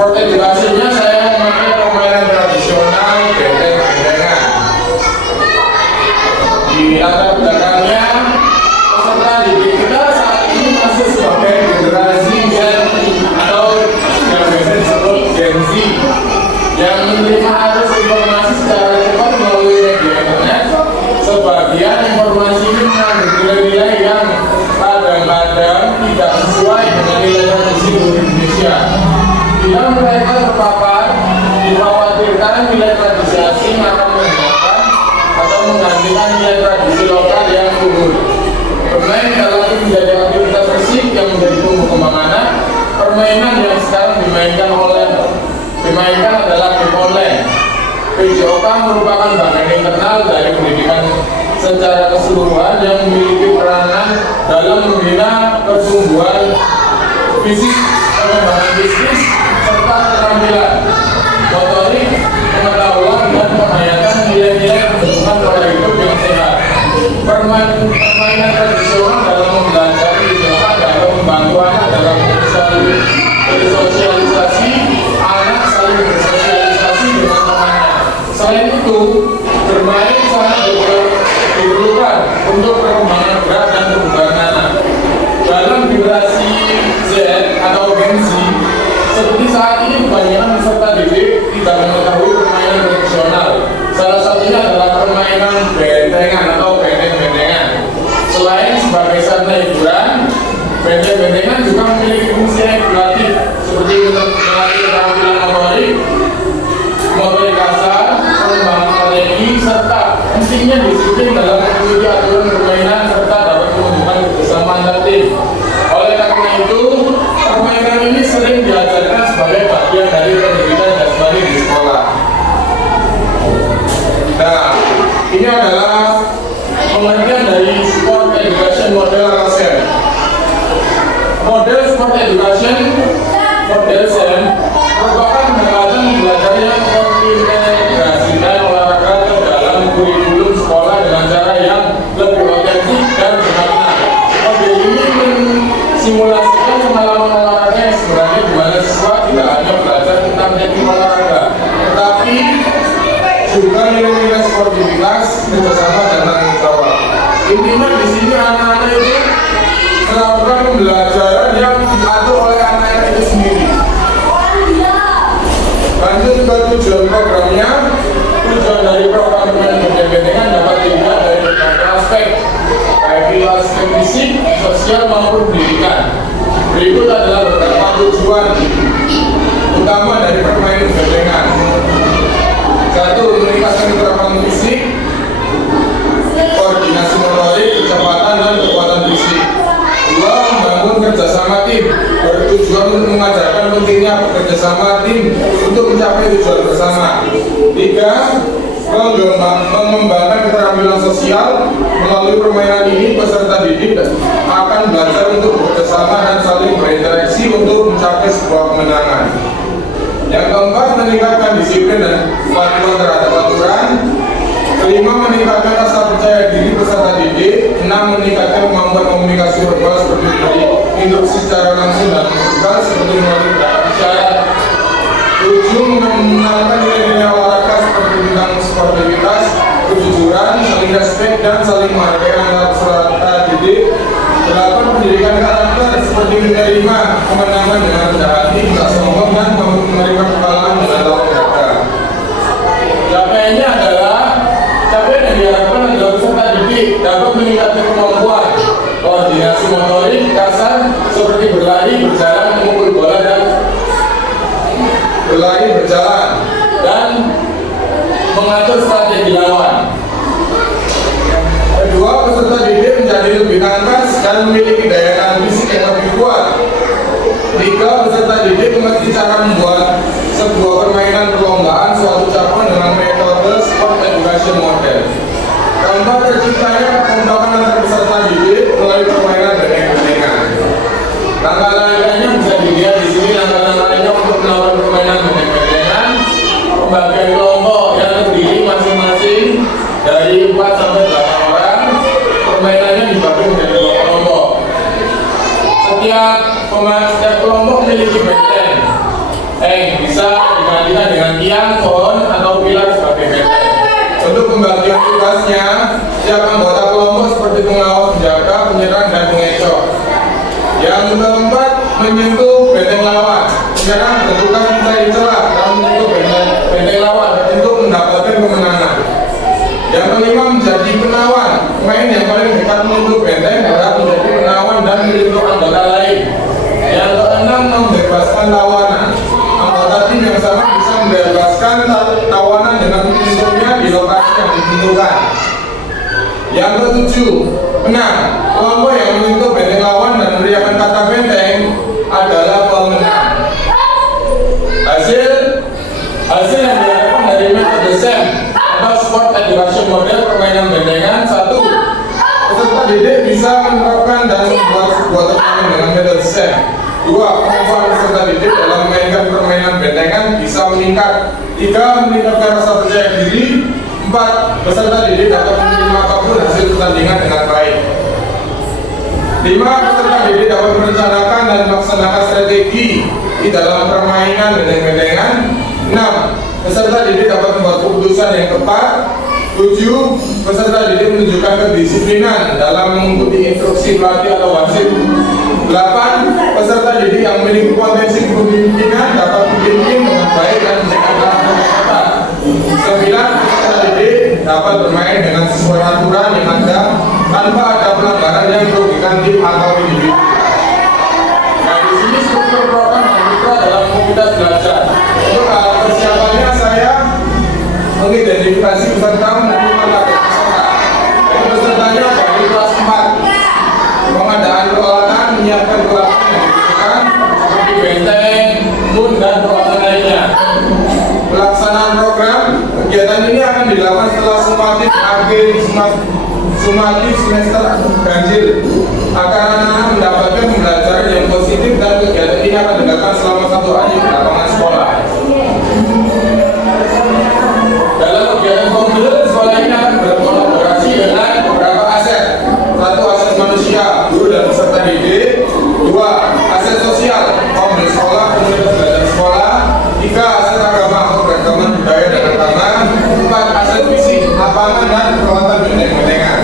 Sport edukasinya saya memakai permainan tradisional, benteng-bentengan. Di latar belakangnya peserta didik kita saat ini masih sebagai generasi Gen atau yang biasa disebut Gen Z yang menerima arus informasi secara cepat melalui media internet. Sebagian informasi ini mengandung nilai-nilai yang kadang-kadang tidak sesuai dengan nilai tradisi Indonesia. Bila mereka terpapar, dikhawatirkan nilai tradisi asing akan menggunakan atau menggantikan nilai tradisi lokal yang luhur. Bermain dalam menjadi aktivitas fisik yang menjadi tumbuh kembang anak. Permainan yang sekarang dimainkan adalah game online. PJOK merupakan bagian internal dari pendidikan secara keseluruhan yang memiliki peranan dalam membina pertumbuhan fisik, pengembangan bisnis, serta keterampilan motorik, pengetahuan, dan menghayatkan nilai-nilai pertumbuhan pola hidup yang sehat. Permainan tradisional dalam mempelajari PJOK dapat membantu anak dalam bersosialisasi, anak saling bersosialisasi dengan temannya. Selain itu, bermain sangat diperlukan untuk perkembangan gerak dan kebugaran anak. Dalam generasi Z atau Gen Z, seperti saat ini kebanyakan peserta didik tidak mengetahui permainan tradisional. Salah satunya adalah permainan bentengan atau benteng-bentengan. Selain sebagai sarana hiburan, benteng-bentengan juga memiliki fungsi edukatif seperti untuk melatih keterampilan motorik kasar, pengembangan strategi, serta pentingnya disiplin dalam mengikuti aturan permainan serta dapat menunjukkan kerjasama antar tim. Oleh karena itu, permainan ini sering diajarkan sebagai bagian dari pendidikan jasmani di sekolah. Nah, ini adalah pengertian dari sport education model RSEM. Model sport education model SEM merupakan pendekatan belajar yang mengintegrasikan olahraga ke dalam kurikulum sekolah dengan cara yang lebih otentik dan bermakna. Model ini mensimulasikan pengalaman olahraga yang sebenarnya di mana siswa tidak hanya belajar tentang teknik olahraga, tetapi juga nilai-nilai sportivitas, kerjasama, dan tanggung jawab. Intinya di sini anak-anak itu melakukan pembelajaran yang diatur oleh anak-anak itu sendiri. Lanjut ke tujuan programnya. Tujuan dari program benteng-bentengan dapat dilihat dari berbagai aspek, baik aspek fisik, sosial maupun pendidikan. Berikut adalah beberapa tujuan utama dari permainan bentengan. 1. Meningkatkan keterampilan fisik, koordinasi motorik, kecepatan, dan kekuatan fisik. 2. Membangun kerjasama tim, bertujuan untuk mengajarkan pentingnya bekerjasama tim untuk mencapai tujuan bersama. 3. Mengembangkan keterampilan sosial. Melalui permainan ini, peserta didik akan belajar untuk bekerjasama dan saling berinteraksi untuk mencapai sebuah kemenangan. Yang keempat, meningkatkan disiplin dan kepatuhan terhadap aturan. 5. Meningkatkan rasa percaya diri peserta didik. 6. Meningkatkan kemampuan komunikasi verbal seperti dari instruksi secara langsung dan verbal seperti melalui gerakan isyarat. 7. Mengenalkan nilai-nilai olahraga seperti tentang sportivitas, kejujuran, saling respek, dan saling menghargai antar peserta didik. 8. Pendidikan karakter seperti menerima kemenangan dengan rendah hati, tak sombong, dan menerima kekalahan dengan lapang dada. Capaiannya adalah capaian yang diharapkan adalah peserta didik dapat meningkatkan kemampuan koordinasi motorik kasar seperti berlari, berjalan, memukul bola, dan mengatur strategi lawan. Kedua, peserta didik menjadi lebih tangkas dan memiliki daya tahan fisik yang lebih kuat. 3. Peserta didik mengerti cara membuat sebuah permainan perlombaan suatu cabang dengan metode sport education model. 4. Terciptanya perkembangan antar peserta didik melalui permainan bentengan. Langkah-langkahnya bisa dilihat di sini. Langkah-langkahnya untuk melakukan permainan bentengan, pembagian kelompok yang terdiri masing-masing dari 4 sampai 8 orang. Permainannya dibagi menjadi 2 kelompok. Setiap kelompok memiliki benteng. benteng, bisa digantikan dengan tiang, pohon, atau pilar sebagai benteng. Untuk pembagian tugasnya, setiap anggota kelompok seperti pengawas, penjaga, penyerang, dan pengecoh. Yang keempat, menyentuh benteng lawan. Penyerang bertugas mencari celah dan menyentuh benteng lawan untuk mendapatkan kemenangan. Yang kelima, menjadi penawan. Pemain yang paling dekat menyentuh benteng berhak menjadi penawan dan menyentuh anggota lain. Yang keenam, membebaskan tawanan. Anggota tim yang sama bisa membebaskan tawanan dengan menyentuhnya di lokasi yang ditentukan. Yang ketujuh, menang. Kelompok yang menyentuh benteng lawan dan meneriakkan kata benteng adalah pemenang. Hasil yang dilakukan dari metode SEM atau Sport Education Model permainan bentengan. 1. Peserta didik bisa menerapkan dan membuat sebuah turnamen dengan metode SEM. 2. Kemampuan peserta didik dalam memainkan permainan bentengan bisa meningkat. 3. Meningkatkan rasa percaya diri. 4. Peserta didik dapat menerima apapun hasil pertandingan dengan baik. 5. Peserta didik dapat merencanakan dan melaksanakan strategi di dalam permainan benteng-bentengan. 6. Peserta didik dapat membuat keputusan yang tepat. 7. Peserta didik menunjukkan kedisiplinan dalam mengikuti instruksi pelatih atau wasit. 8. Peserta didik yang memiliki potensi kepemimpinan dapat memimpin dengan baik dan menjaga ketat. 9. Peserta didik dapat bermain dengan sesuai aturan yang ada tanpa ada pelanggaran yang merugikan tim atau individu. Nah, di sini struktur program dan mitra dalam komunitas belajar. Untuk persiapannya saya mengidentifikasi peserta menerima target peserta. Jadi pesertanya dari kelas 4. Pengadaan peralatan, menyiapkan peralatan yang dibutuhkan seperti benteng, moon, dan peralatan lainnya. Pelaksanaan program kegiatan ini akan dilakukan setelah sumatif akhir sumatif semester ganjil agar anak-anak mendapatkan pembelajaran yang positif, dan kegiatan ini akan dilakukan selama 1 hari di lapangan sekolah. Dalam kegiatan komputer, sekolah ini akan berkolaborasi dengan beberapa aset. 1. Aset manusia, guru dan peserta didik. 2. Aset sosial, kompleks sekolah, komunitas belajar sekolah. 3. Aset agama atau keragaman budaya dan agama. 4. Aset fisik, lapangan dan peralatan benteng-bentengan.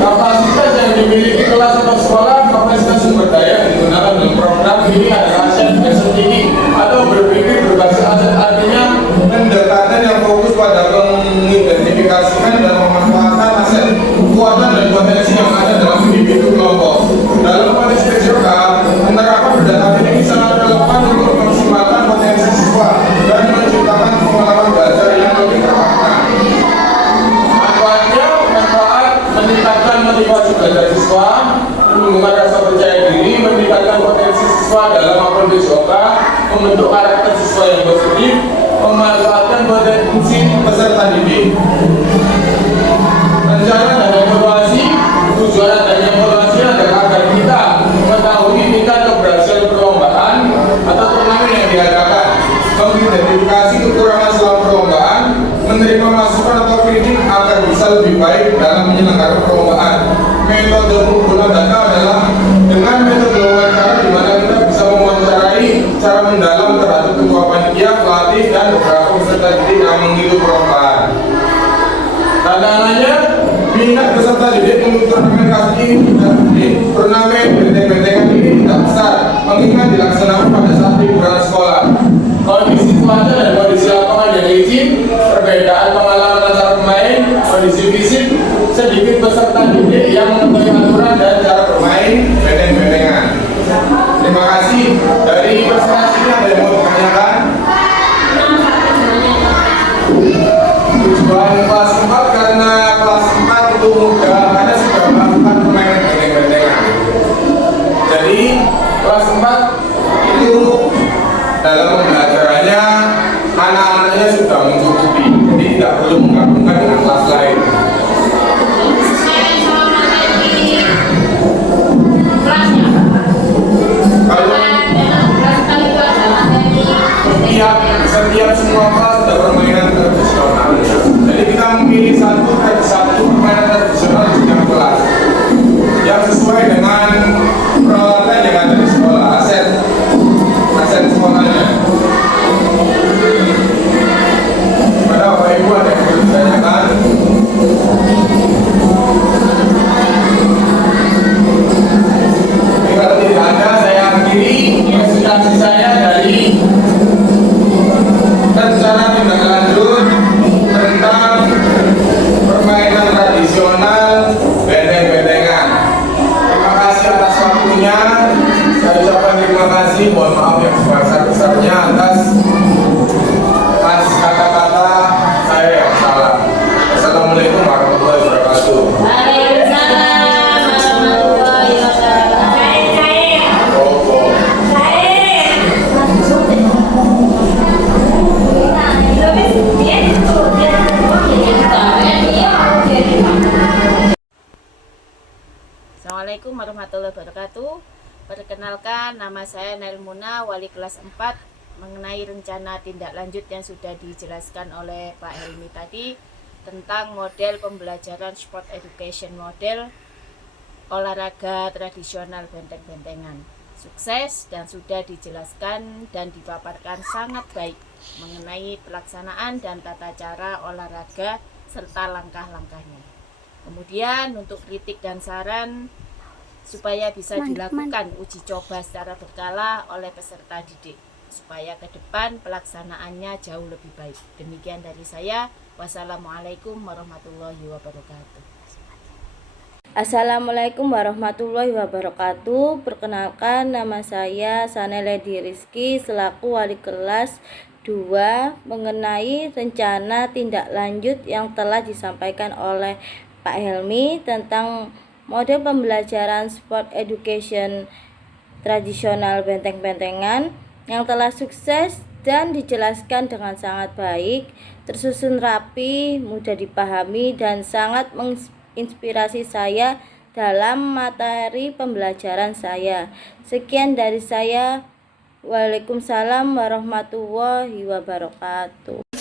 Kapasitas yang dimiliki kelas atau sekolah, kapasitas sumber daya yang digunakan dalam program ini adalah aset dasar tinggi atau berpikir berbasis aset, artinya pendekatan yang fokus pada mengidentifikasikan dan memanfaatkan aset, kekuatan dan potensi yang ada dalam individu kelompok. Dalam konteks PJK, penerapan pendekatan ini sangat relevan untuk memaksimalkan potensi siswa dan menciptakan pengalaman belajar yang lebih terarah. Manfaat meningkatkan motivasi belajar siswa, menumbuhkan rasa percaya diri, meningkatkan potensi siswa dalam melakukan PJK, membentuk karakter siswa yang positif, memanfaatkan potensi peserta didik. Rencana dan evaluasi. Tujuan adanya evaluasi adalah agar kita mengetahui tingkat keberhasilan perlombaan atau turnamen yang diadakan, mengidentifikasi kekurangan selama perlombaan, menerima masukan atau kritik agar bisa lebih baik dalam menyelenggarakan perlombaan. Metode pengumpulan data adalah dengan metode wawancara, di mana kita bisa mewawancarai secara mendalam terhadap ketua panitia, pelatih, dan beberapa peserta didik yang mengikuti perlombaan. Tantangannya, minat peserta didik untuk turnamen kali ini tidak gede. Turnamen benteng-bentengan ini tidak besar, mengingat dilaksanakan pada saat liburan sekolah. Kondisi cuaca dan kondisi lapangan yang izin, perbedaan pengalaman antara pemain, kondisi fisik, sedikit peserta didik yang mengetahui aturan dan cara bermain benteng-bentengan. Terima kasih. Dari presentasinya ada yang mau ditanyakan? Tujuan kelas 4 karena kelas 4 itu mudah, karena sudah melakukan permainan benteng-bentengan. Jadi kelas 4 itu dalam pembelajarannya anak-anaknya sudah mencukupi, jadi tidak perlu menggabungkan dengan kelas lain. Kalau setiap semua kelas ada permainan tradisional, jadi kita memilih satu permainan tradisional di setiap kelas yang sesuai dengan peralatan yang ada di sekolah, aset sekolahnya. Pada Bapak Ibu ada yang perlu ditanyakan? Jadi kalau tidak ada, saya akhiri presentasi saya dari rencana tindak lanjut tentang permainan tradisional benteng-bentengan. Terima kasih atas waktunya. Saya ucapkan terima kasih. Mohon maaf yang sebesar-besarnya atas kata-kata saya yang salah. Assalamualaikum warahmatullahi wabarakatuh. Waalaikumsalam warahmatullahi wabarakatuh. Rokok. Assalamualaikum warahmatullahi wabarakatuh. Perkenalkan, nama saya Nailmuna, wali kelas 4, mengenai rencana tindak lanjut yang sudah dijelaskan oleh Pak Helmi tadi tentang model pembelajaran sport education model olahraga tradisional benteng-bentengan. Sukses dan sudah dijelaskan dan dipaparkan sangat baik mengenai pelaksanaan dan tata cara olahraga serta langkah-langkahnya. Kemudian untuk kritik dan saran supaya bisa dilakukan uji coba secara berkala oleh peserta didik supaya ke depan pelaksanaannya jauh lebih baik. Demikian dari saya. Wassalamualaikum warahmatullahi wabarakatuh. Assalamualaikum warahmatullahi wabarakatuh. Perkenalkan, nama saya Saneledi Rizky selaku wali kelas 2 mengenai rencana tindak lanjut yang telah disampaikan oleh Pak Helmi tentang model pembelajaran sport education tradisional benteng-bentengan yang telah sukses dan dijelaskan dengan sangat baik, tersusun rapi, mudah dipahami, dan sangat menginspirasi saya dalam materi pembelajaran saya. Sekian dari saya. Waalaikumsalam warahmatullahi wabarakatuh.